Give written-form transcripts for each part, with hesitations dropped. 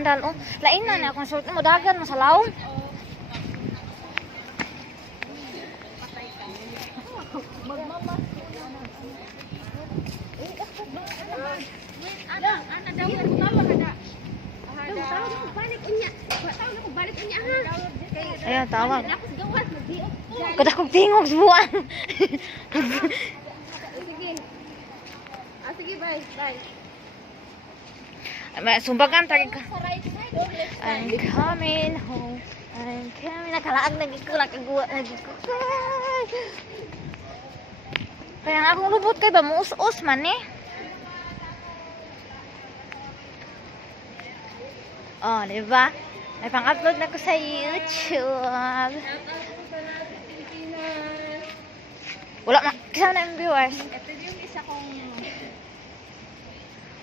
sandal. Oh, lain na akong suot mo dagan mo sa lawom. Ayan, tawag. Kada kong tingog subuan. Sige, bye. Sumbagan tagi ka. I'm coming home. Nakalaag lagi ko nakagawa lagi ko. Kaya nga akong lubot kay ba muus-us man eh. Oh, di ba? May pang-upload na ko sa YouTube. Wala ma, kasama na yung viewers. Ito yung isa kong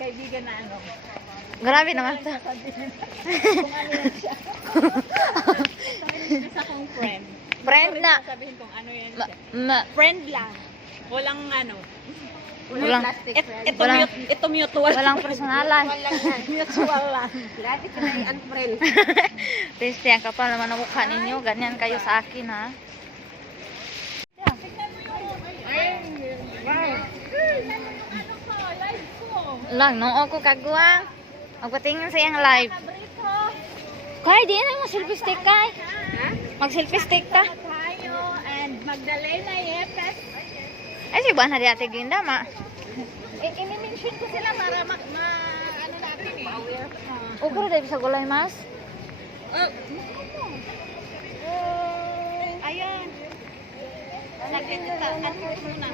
kaibigan na ano. Grabe naman to. Kung ano yan siya. Isa kong friend. Friend na. Sabihin kung ano yan siya. Friend Lang. Walang ano. Walang plastic friend. Walang- Ito mutual. walang personalan. Mutual lang. Lagi ka na i-unfriend. Peste, ang kapal naman ang mukha ninyo. Ganyan kayo sa akin, ha? Lang, nung ako kagwang. Magpatingin sa iyang live. Kaya, di na mag-selfie stick kay. Mag-selfie stick ka. Tayo and Magdalena Yepes. Ay, si Buwan na di ate Glinda, ma. I-mention ko sila para ano natin eh. Ugro dahil sa gulay, mas. Ayan. Nagtita. Unfirst muna.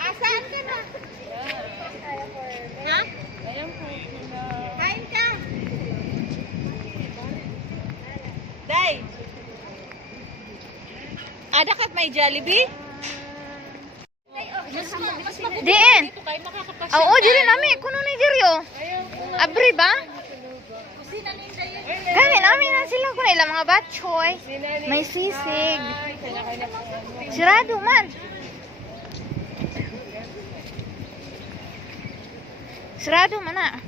Asaan ka na? Ha? Kain ka. Day. Ada ka may Jollibee? Mas Diin. dito kayo makakapasya. Oo, diri nami. Kuno ni diri, oh. Abri ba? Kani namin na sila kung ilang mga batchoy. May sisig. Sirado man. Sirado man na.